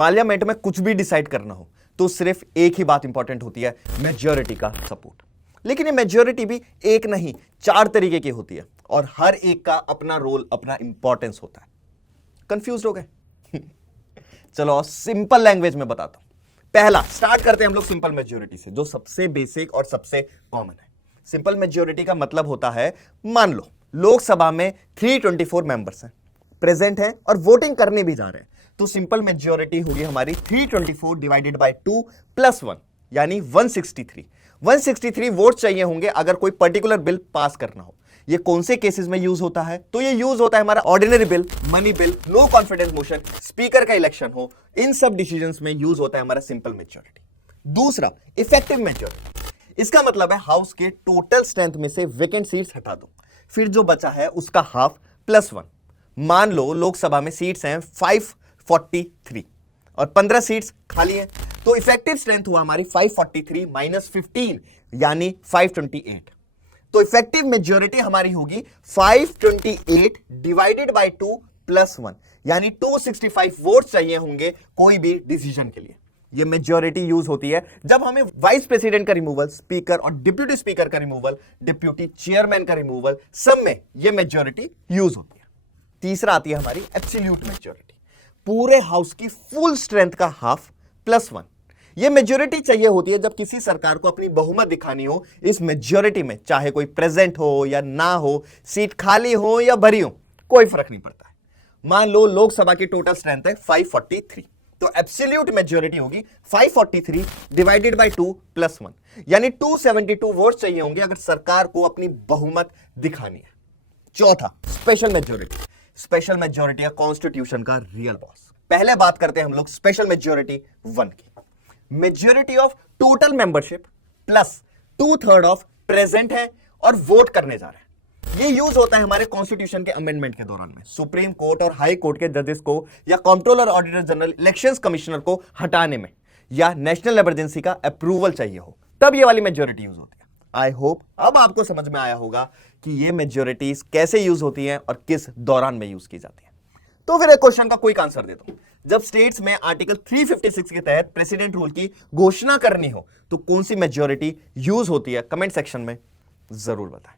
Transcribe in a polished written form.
Parliament में कुछ भी डिसाइड करना हो तो सिर्फ एक ही बात इंपॉर्टेंट होती है, मेजॉरिटी का सपोर्ट। लेकिन ये मेजॉरिटी भी एक नहीं 4 तरीके की होती है और हर एक का अपना रोल, अपना इंपॉर्टेंस होता है। कंफ्यूज हो गए? चलो सिंपल लैंग्वेज में बताता हूं। पहला स्टार्ट करते हैं हम लोग सिंपल मेजॉरिटी से, जो सबसे बेसिक और सबसे कॉमन है। सिंपल मेजॉरिटी का मतलब होता है, मान लो लोकसभा में 324 मेंबर्स हैं, प्रेजेंट हैं और वोटिंग करने भी जा रहे हैं, तो सिंपल मेजॉरिटी होगी हमारी 324 डिवाइडेड बाय 2 प्लस 1 यानी 163। 163 वोट चाहिए होंगे अगर कोई पर्टिकुलर बिल पास करना हो। ये कौन से केसेस में यूज होता है? तो ये यूज होता है हमारा ordinary bill, money bill, no confidence motion, speaker का इलेक्शन हो, इन सब डिसीजंस में यूज होता है हमारा सिंपल मेजॉरिटी। दूसरा इफेक्टिव मेजॉरिटी, इसका मतलब है हाउस के टोटल स्ट्रेंथ में से वेकेंट सीट्स हटा दो, फिर जो बचा है उसका हाफ प्लस 1। मान लो लोकसभा में सीट्स हैं 543 और 15 सीट्स खाली हैं, तो इफेक्टिव स्ट्रेंथ हुआ हमारी 543 माइनस 15 यानी 528। तो इफेक्टिव मेजॉरिटी हमारी होगी 528 डिवाइडेड बाय 2 प्लस 1 यानी 265 वोट चाहिए होंगे कोई भी डिसीजन के लिए। यह मेजॉरिटी यूज होती है जब हमें वाइस प्रेसिडेंट का रिमूवल, स्पीकर और डिप्यूटी स्पीकर का रिमूवल, डिप्यूटी चेयरमैन का रिमूवल, सब में यह मेजॉरिटी यूज होती है। तीसरा आती है हमारी एब्सोल्यूट मेजॉरिटी, पूरे हाउस की फुल स्ट्रेंथ का हाफ प्लस 1। यह मेजॉरिटी चाहिए होती है जब किसी सरकार को अपनी बहुमत दिखानी हो। इस मेजॉरिटी में चाहे कोई प्रेजेंट हो या ना हो, सीट खाली हो या भरी हो, कोई फर्क नहीं पड़ता है। मान लो लोकसभा की टोटल स्ट्रेंथ है 543, तो एब्सोल्यूट मेजॉरिटी होगी 543 डिवाइडेड बाय 2 प्लस 1 यानी 272 वोट चाहिए होंगे अगर सरकार को अपनी बहुमत दिखानी है। चौथा स्पेशल मेजॉरिटी, स्पेशल मेजॉरिटी है कॉन्स्टिट्यूशन का रियल बॉस। पहले बात करते हैं हम लोग स्पेशल मेजॉरिटी 1 की। Majority of total membership plus 2/3 of present है और वोट करने जा रहे हैं। ये यूज होता है हमारे कॉन्स्टिट्यूशन के अमेंडमेंट के दौरान में, सुप्रीम कोर्ट और हाई कोर्ट के जजेस को या controller auditor general, elections commissioner को हटाने में या नेशनल इमरजेंसी का अप्रूवल चाहिए हो, तब ये वाली मेजॉरिटी यूज होती है। आई होप अब आपको समझ में आया होगा कि ये मेजॉरिटीज कैसे यूज होती हैं और किस दौरान में यूज की जाती है। तो फिर एक क्वेश्चन का क्विक आंसर देता हूं, जब स्टेट्स में आर्टिकल 356 के तहत प्रेसिडेंट रूल की घोषणा करनी हो तो कौन सी मेजॉरिटी यूज होती है? कमेंट सेक्शन में जरूर बताएं।